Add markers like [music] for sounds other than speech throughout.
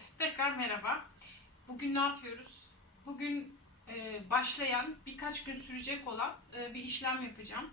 Evet, tekrar merhaba. Bugün ne yapıyoruz? Bugün e, başlayan, birkaç gün sürecek olan e, bir işlem yapacağım.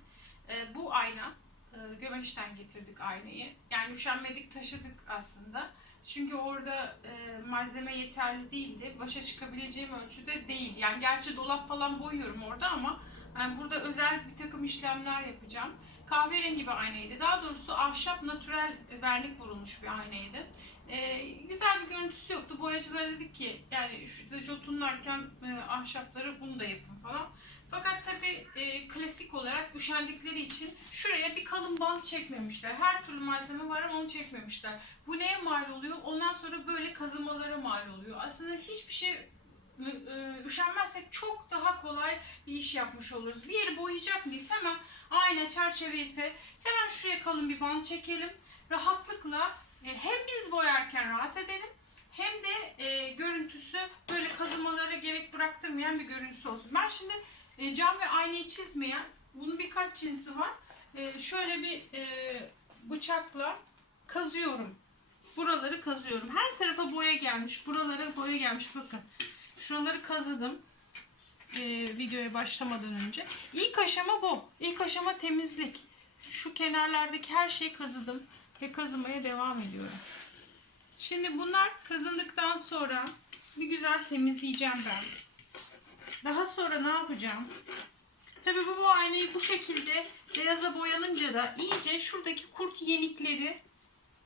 E, bu ayna, e, Gömeş'ten getirdik aynayı. Yani üşenmedik, taşıdık aslında. Çünkü orada e, malzeme yeterli değildi. Başa çıkabileceğim ölçüde değil. Yani gerçi dolap falan boyuyorum orada ama yani burada özel bir takım işlemler yapacağım. Kahverengi bir aynaydı. Daha doğrusu ahşap natürel vernik vurulmuş bir aynaydı. Ee, güzel bir görüntüsü yoktu. Boyacılara dedik ki yani şurada jotunlarken e, ahşapları bunu da yapın falan. Fakat tabi e, klasik olarak üşendikleri için şuraya bir kalın bant çekmemişler. Her türlü malzeme var ama onu çekmemişler. Bu neye mal oluyor? Ondan sonra böyle kazımalara mal oluyor. Aslında hiçbir şey e, üşenmezsek çok daha kolay bir iş yapmış oluruz. Bir yeri boyayacak mıyız? Hemen ayna çerçeve ise hemen şuraya kalın bir bant çekelim. Rahatlıkla e, hem biz boyarken rahat edelim hem de e, görüntüsü böyle kazımalara gerek bıraktırmayan bir görüntüsü olsun. Ben şimdi e, cam ve aynayı çizmeyen, bunun birkaç cinsi var. E, şöyle bir e, bıçakla kazıyorum. Buraları kazıyorum. Her tarafa boya gelmiş. Buralara boya gelmiş. Bakın. Şuraları kazıdım. E, videoya başlamadan önce. İlk aşama bu. İlk aşama temizlik. Şu kenarlardaki her şeyi kazıdım. Ve kazımaya devam ediyorum. Şimdi bunlar kazındıktan sonra bir güzel temizleyeceğim ben. Daha sonra ne yapacağım? Tabii bu, bu aynayı bu şekilde beyaza boyanınca da iyice şuradaki kurt yenikleri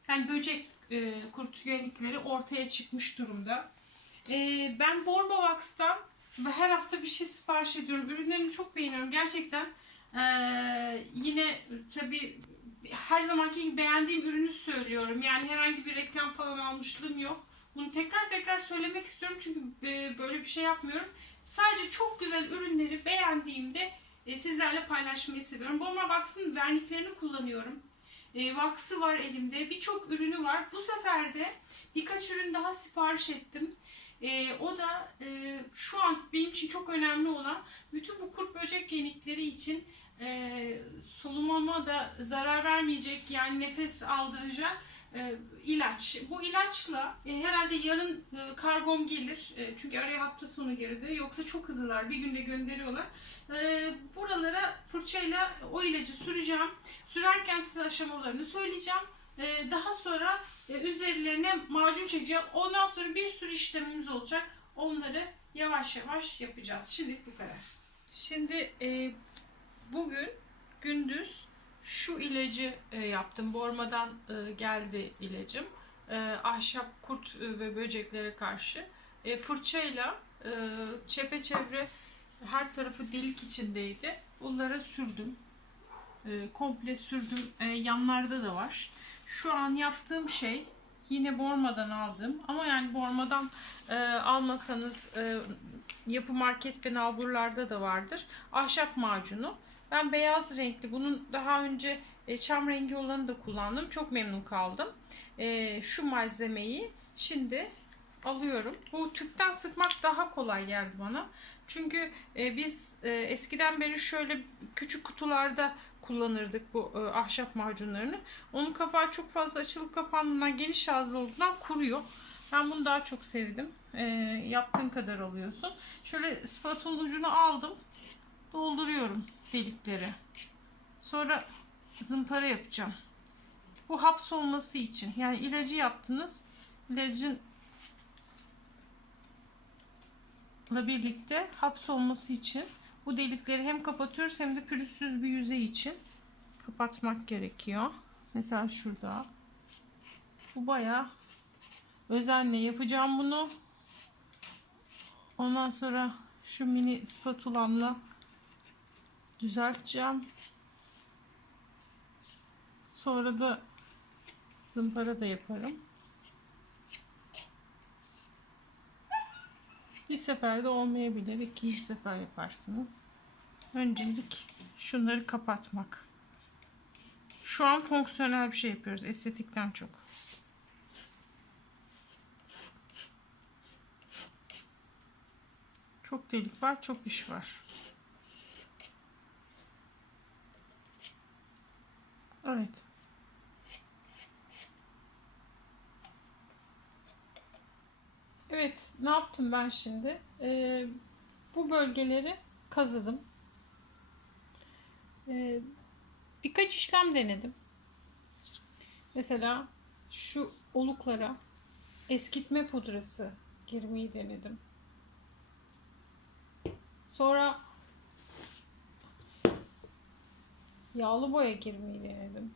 yani böcek e, kurt yenikleri ortaya çıkmış durumda. E, ben Borba Wax'tan ve her hafta bir şey sipariş ediyorum. Ürünlerini çok beğeniyorum. Gerçekten e, yine tabii her zamanki gibi beğendiğim ürünü söylüyorum. Yani herhangi bir reklam falan almışlığım yok. Bunu tekrar tekrar söylemek istiyorum çünkü e, böyle bir şey yapmıyorum. Sadece çok güzel ürünleri beğendiğimde e, sizlerle paylaşmayı seviyorum. Bomba Wax'ın verniklerini kullanıyorum. E, Wax'ı var elimde. Birçok ürünü var. Bu sefer de birkaç ürün daha sipariş ettim. E, o da e, şu an benim için çok önemli olan bütün bu kurt böcek yenikleri için e, solunmama da zarar vermeyecek yani nefes aldıracak e, ilaç. Bu ilaçla e, herhalde yarın e, kargom gelir. E, çünkü araya hafta sonu girdi. Yoksa çok hızlılar. Bir günde gönderiyorlar. E, buralara fırçayla o ilacı süreceğim. Sürerken size aşamalarını söyleyeceğim. E, daha sonra e, üzerlerine macun çekeceğim. Ondan sonra bir sürü işlemimiz olacak. Onları yavaş yavaş yapacağız. Şimdilik bu kadar. Şimdi e, bugün gündüz şu ilacı e, yaptım. Bormadan e, geldi ilacım. E, ahşap kurt ve böceklere karşı. Fırçayla çepeçevre her tarafı delik içindeydi. Bunlara sürdüm. Komple sürdüm. Yanlarda da var. Şu an yaptığım şey yine bormadan aldım. Ama yani bormadan e, almasanız e, yapı market ve nalburlarda da vardır. Ahşap macunu. Ben beyaz renkli, bunun daha önce e, çam rengi olanı da kullandım. Çok memnun kaldım. E, şu malzemeyi şimdi alıyorum. Bu tüpten sıkmak daha kolay geldi bana. Çünkü e, biz eskiden beri şöyle küçük kutularda kullanırdık bu ahşap macunlarını. Onun kapağı çok fazla açılıp kapandığından geniş ağızlı olduğundan kuruyor. Ben bunu daha çok sevdim. E, yaptığın kadar alıyorsun. Şöyle spatulun ucunu aldım. Dolduruyorum delikleri. Sonra zımpara yapacağım. Bu hapsolması için. Yani ilacı yaptınız. İlacın ile birlikte hapsolması için bu delikleri hem kapatıyoruz hem de pürüzsüz bir yüzey için kapatmak gerekiyor. Mesela şurada. Bu bayağı özenle yapacağım bunu. Ondan sonra şu mini spatulamla düzelteceğim. Sonra da zımpara da yaparım. Bir seferde olmayabilir. ikinci sefer yaparsınız. Öncelik şunları kapatmak. Şu an fonksiyonel bir şey yapıyoruz. Estetikten çok. Çok delik var, çok iş var. Evet. Evet, ne yaptım ben şimdi? Ee, bu bölgeleri kazıdım. Ee, birkaç işlem denedim. Mesela şu oluklara eskitme pudrası girmeyi denedim. Sonra yağlı boya girmeyi denedim.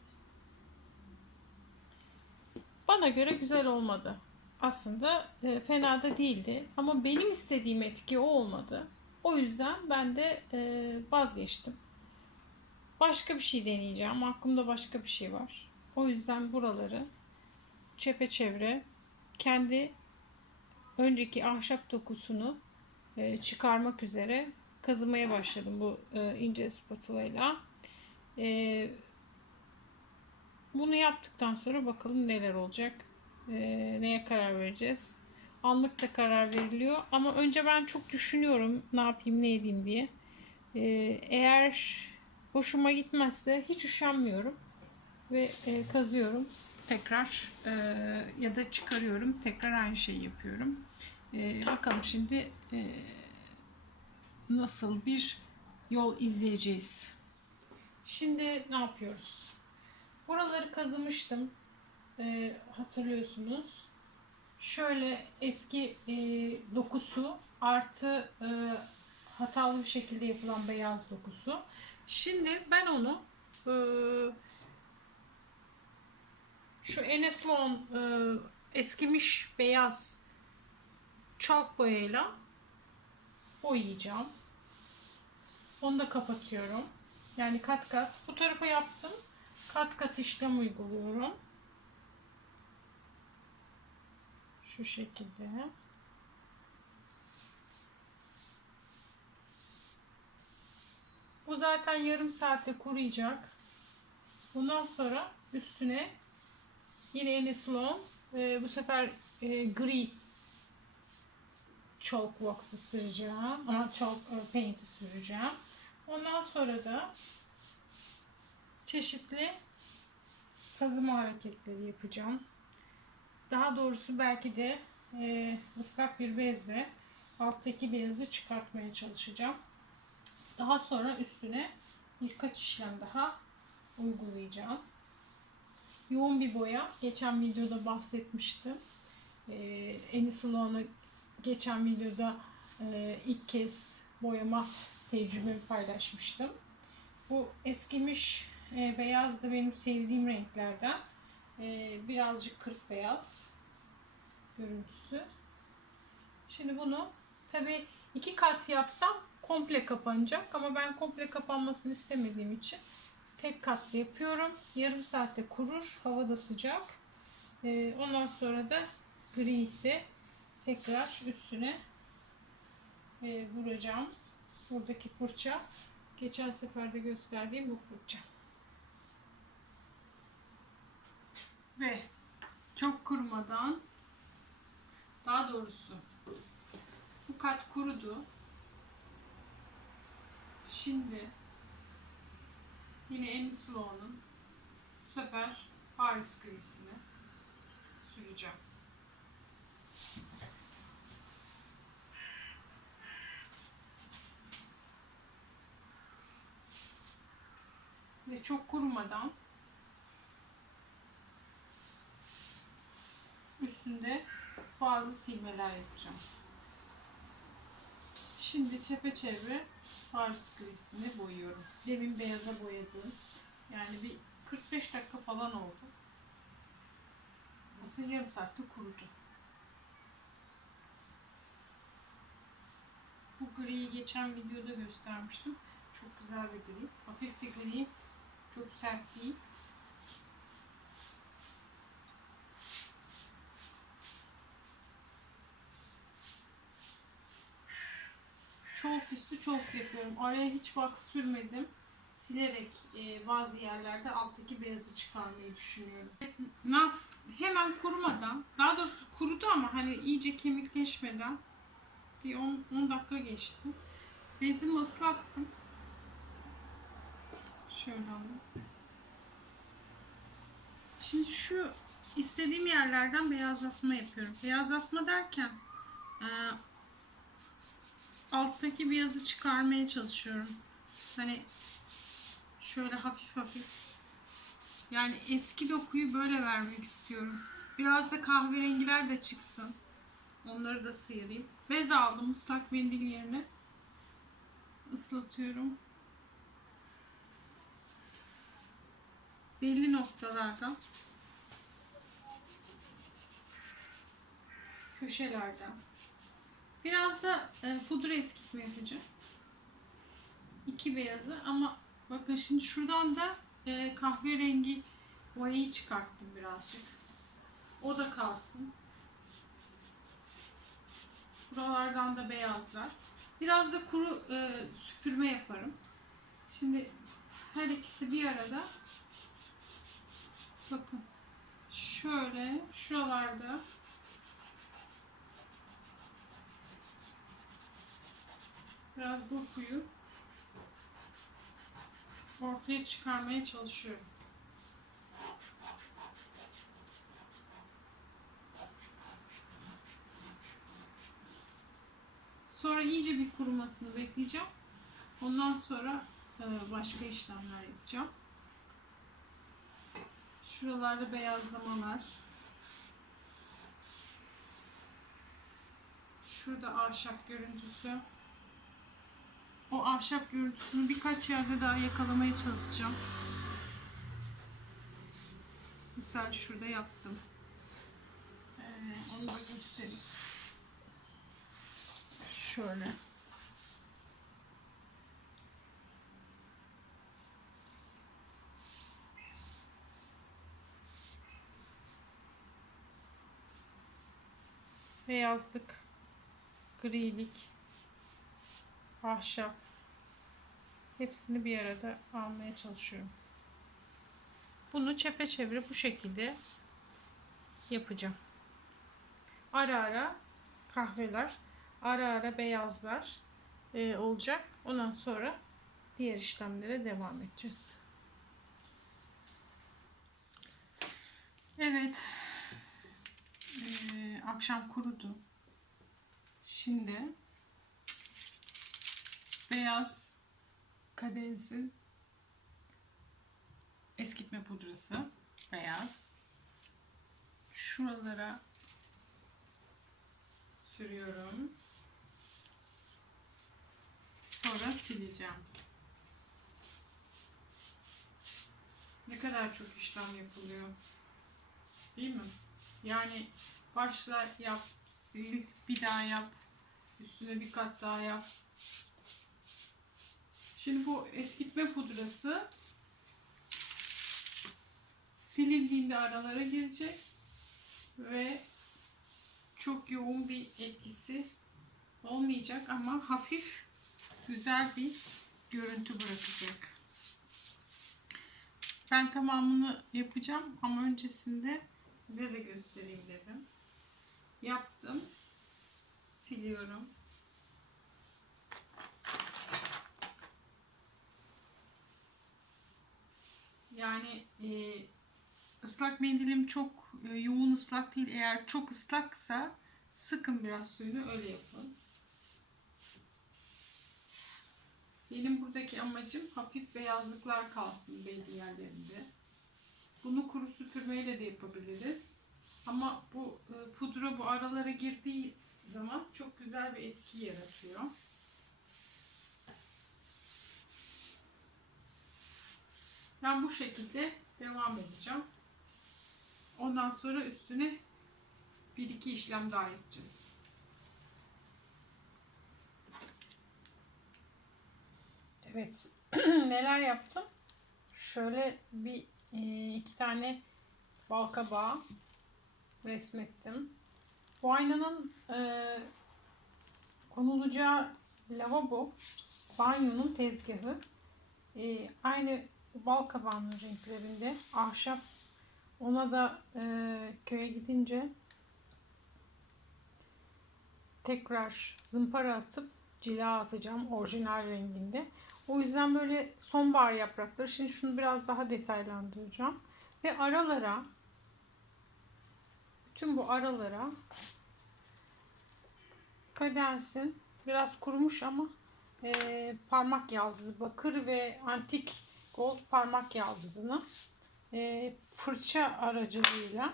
Bana göre güzel olmadı. Aslında e, fena da değildi. Ama benim istediğim etki o olmadı. O yüzden ben de e, vazgeçtim. Başka bir şey deneyeceğim. Aklımda başka bir şey var. O yüzden buraları çepeçevre kendi önceki ahşap dokusunu e, çıkarmak üzere kazımaya başladım bu e, ince spatula ile. E, bunu yaptıktan sonra bakalım neler olacak. E, neye karar vereceğiz. Anlık da karar veriliyor. Ama önce ben çok düşünüyorum ne yapayım ne edeyim diye. E, eğer hoşuma gitmezse hiç üşenmiyorum. Ve e, kazıyorum. Tekrar e, ya da çıkarıyorum. Tekrar aynı şeyi yapıyorum. E, bakalım şimdi e, nasıl bir yol izleyeceğiz. Şimdi ne yapıyoruz? Buraları kazımıştım. E, hatırlıyorsunuz. Şöyle eski e, dokusu artı e, hatalı bir şekilde yapılan beyaz dokusu. Şimdi ben onu e, şu Eneslon e, eskimiş beyaz chalk boyayla boyayacağım. Onu da kapatıyorum. Yani kat kat. Bu tarafa yaptım. Kat kat işlem uyguluyorum. Şu şekilde. Bu zaten yarım saate kuruyacak. Bundan sonra üstüne yine Eneslon e, bu sefer e, gri chalk wax'ı süreceğim. Ama chalk e, paint'i süreceğim. Ondan sonra da çeşitli kazıma hareketleri yapacağım. Daha doğrusu belki de e, ıslak bir bezle alttaki beyazı çıkartmaya çalışacağım. Daha sonra üstüne birkaç işlem daha uygulayacağım. Yoğun bir boya. Geçen videoda bahsetmiştim. E, Enisilon'u geçen videoda e, ilk kez boyama tecrübemi paylaşmıştım. Bu eskimiş e, beyaz da benim sevdiğim renklerden. E, birazcık kırık beyaz görüntüsü. Şimdi bunu tabi iki kat yapsam komple kapanacak ama ben komple kapanmasını istemediğim için tek katlı yapıyorum. Yarım saatte kurur. Hava da sıcak. E, ondan sonra da gri de tekrar üstüne e, vuracağım. Buradaki fırça geçen seferde gösterdiğim bu fırça. Ve çok kurumadan daha doğrusu bu kat kurudu. Şimdi yine en slow'un bu sefer Paris grisini süreceğim. Çok kurumadan üstünde bazı silmeler yapacağım. Şimdi çepeçevre Paris grisini boyuyorum. Demin beyaza boyadım. Yani bir 45 dakika falan oldu. Aslında yarım saatte kurudu. Bu griyi geçen videoda göstermiştim. Çok güzel bir gri. Hafif bir gri. Çok sert değil. Çok üstü çok yapıyorum. Araya hiç wax sürmedim. Silerek e, bazı yerlerde alttaki beyazı çıkarmayı düşünüyorum. Ne yap- Hemen kurumadan, daha doğrusu kurudu ama hani iyice kemikleşmeden bir 10, 10 dakika geçti. Bezimi ıslattım. Şöyle alayım. Şimdi şu istediğim yerlerden beyazlatma yapıyorum. Beyazlatma derken e, alttaki beyazı çıkarmaya çalışıyorum. Hani şöyle hafif hafif. Yani eski dokuyu böyle vermek istiyorum. Biraz da kahverengiler de çıksın. Onları da sıyırayım. Bez aldım ıslak mendil yerine. Islatıyorum. Belli noktalardan. Köşelerden. Biraz da e, pudra eskitme yapacağım. İki beyazı ama bakın şimdi şuradan da e, kahverengi boyayı çıkarttım birazcık. O da kalsın. Buralardan da beyazlar. Biraz da kuru e, süpürme yaparım. Şimdi her ikisi bir arada. Bakın. Şöyle şuralarda biraz dokuyu ortaya çıkarmaya çalışıyorum. Sonra iyice bir kurumasını bekleyeceğim. Ondan sonra e, başka işlemler yapacağım. Şuralarda beyazlamalar. Şurada ahşap görüntüsü. O ahşap görüntüsünü birkaç yerde daha yakalamaya çalışacağım. Misal şurada yaptım. Ee, onu da göstereyim. Şöyle. Beyazlık, grilik, ahşap hepsini bir arada almaya çalışıyorum. Bunu çepeçevre bu şekilde yapacağım. Ara ara kahveler, ara ara beyazlar e, olacak. Ondan sonra diğer işlemlere devam edeceğiz. Evet. Ee, akşam kurudu. Şimdi beyaz kadensin eskitme pudrası beyaz. Şuralara sürüyorum. Sonra sileceğim. Ne kadar çok işlem yapılıyor değil mi yani başla yap sil bir daha yap üstüne bir kat daha yap Şimdi bu eskitme pudrası silindiğinde aralara girecek ve çok yoğun bir etkisi olmayacak ama hafif güzel bir görüntü bırakacak. Ben tamamını yapacağım ama öncesinde size de göstereyim dedim. Yaptım. Siliyorum. Yani e, ıslak mendilim çok e, yoğun ıslak değil. Eğer çok ıslaksa sıkın biraz suyunu öyle yapın. Benim buradaki amacım hafif beyazlıklar kalsın belli yerlerinde. Bunu kuru süpürmeyle de yapabiliriz. Ama bu e, pudra bu aralara girdiği zaman çok güzel bir etki yaratıyor. Ben bu şekilde devam edeceğim. Ondan sonra üstüne bir iki işlem daha yapacağız. Evet. [clears throat] Neler yaptım? Şöyle bir iki tane bal resmettim. Bu aynanın e, konulacağı lavabo banyonun tezgahı. E, aynı bal kabağının renklerinde ahşap ona da e, köye gidince tekrar zımpara atıp cila atacağım orijinal renginde. O yüzden böyle sonbahar yaprakları. Şimdi şunu biraz daha detaylandıracağım. Ve aralara bütün bu aralara Kadensin. Biraz kurumuş ama e, parmak yaldızı bakır ve antik gold parmak yaldızını e, fırça aracılığıyla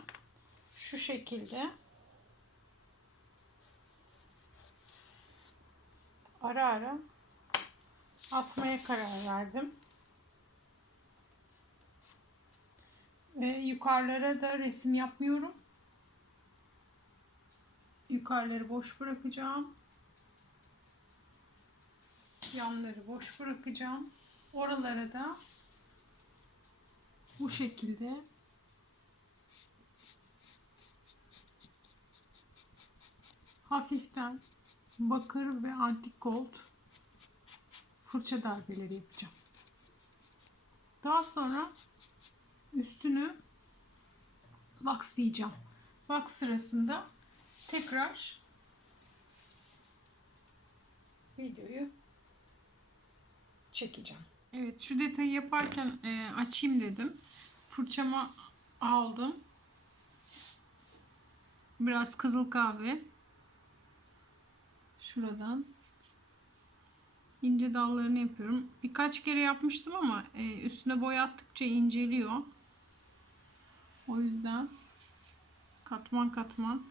şu şekilde ara ara atmaya karar verdim. Ve yukarılara da resim yapmıyorum. Yukarıları boş bırakacağım. Yanları boş bırakacağım. Oralara da bu şekilde hafiften bakır ve antik gold fırça darbeleri yapacağım. Daha sonra üstünü waxlayacağım. Wax sırasında tekrar videoyu çekeceğim. Evet şu detayı yaparken e, açayım dedim. Fırçama aldım. Biraz kızıl kahve. Şuradan ince dallarını yapıyorum. Birkaç kere yapmıştım ama e, üstüne boyattıkça inceliyor. O yüzden katman katman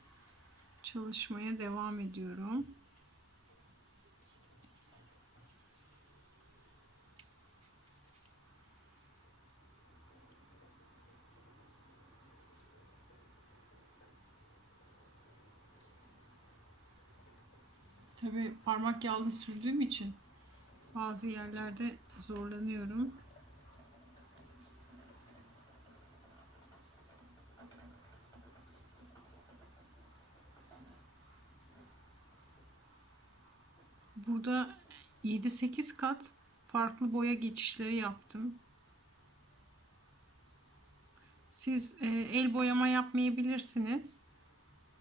çalışmaya devam ediyorum. Tabi parmak yağlı sürdüğüm için bazı yerlerde zorlanıyorum. Burada 7-8 kat farklı boya geçişleri yaptım. Siz e, el boyama yapmayabilirsiniz.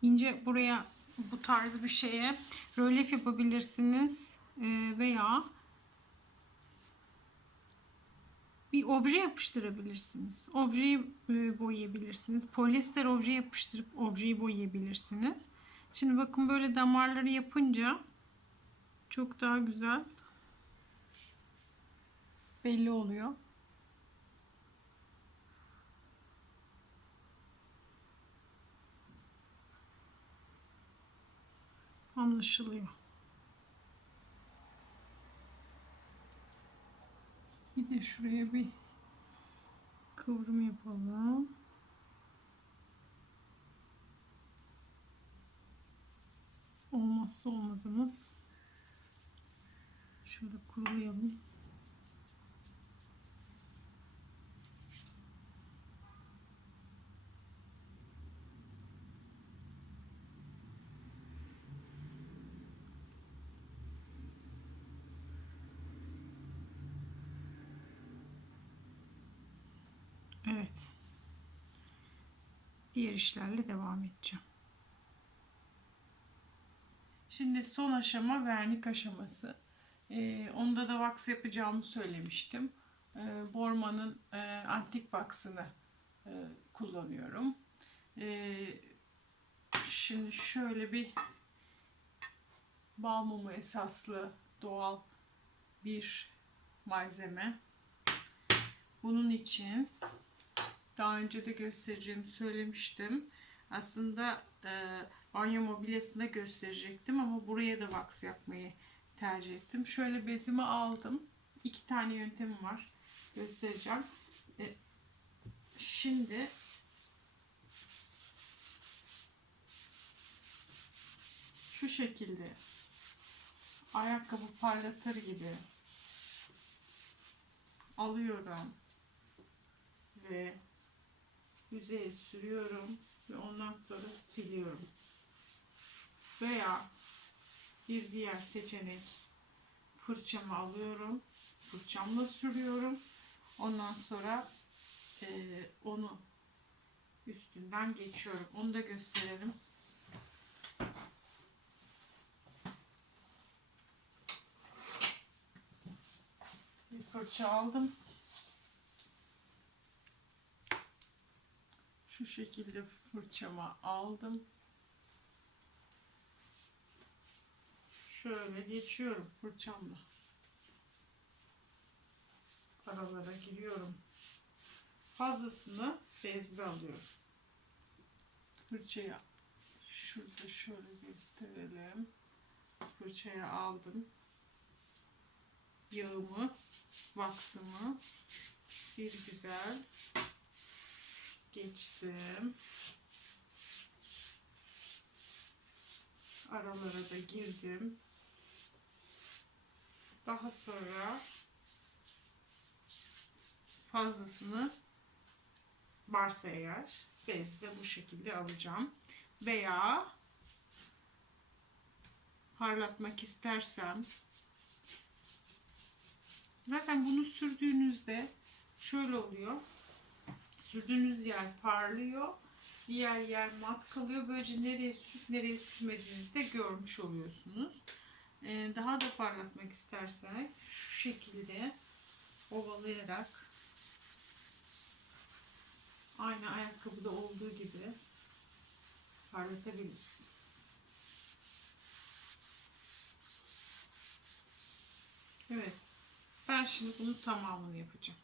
İnce buraya bu tarz bir şeye rölyef yapabilirsiniz e, veya bir obje yapıştırabilirsiniz. Objeyi e, boyayabilirsiniz. Polyester obje yapıştırıp objeyi boyayabilirsiniz. Şimdi bakın böyle damarları yapınca çok daha güzel belli oluyor. Anlaşılıyor. Bir de şuraya bir kıvrım yapalım. Olmazsa olmazımız. Şurada kurulayalım. Evet. Diğer işlerle devam edeceğim. Şimdi son aşama vernik aşaması. Ee, onda da wax yapacağımı söylemiştim. Ee, Borma'nın e, antik wax'ını e, kullanıyorum. Ee, şimdi şöyle bir bal mumu esaslı doğal bir malzeme. Bunun için daha önce de göstereceğimi söylemiştim. Aslında e, banyo mobilyasında gösterecektim ama buraya da wax yapmayı tercih ettim. Şöyle bezimi aldım. İki tane yöntemim var. Göstereceğim. E, şimdi şu şekilde ayakkabı parlatır gibi alıyorum ve yüzeye sürüyorum ve ondan sonra siliyorum. Veya bir diğer seçenek fırçamı alıyorum. Fırçamla sürüyorum. Ondan sonra e, onu üstünden geçiyorum. Onu da gösterelim. Bir fırça aldım. Şu şekilde fırçama aldım. şöyle geçiyorum fırçamla. Aralara giriyorum. Fazlasını bezle alıyorum. Fırçaya şurada şöyle gösterelim. Fırçaya aldım. Yağımı, vaksımı bir güzel geçtim. Aralara da girdim. Daha sonra fazlasını varsa eğer bezle bu şekilde alacağım. Veya parlatmak istersem zaten bunu sürdüğünüzde şöyle oluyor. Sürdüğünüz yer parlıyor. Diğer yer mat kalıyor. Böylece nereye sürüp nereye sürmediğinizi de görmüş oluyorsunuz. Ee, daha da parlatmak istersek şu şekilde ovalayarak aynı ayakkabıda olduğu gibi parlatabiliriz. Evet. Ben şimdi bunun tamamını yapacağım.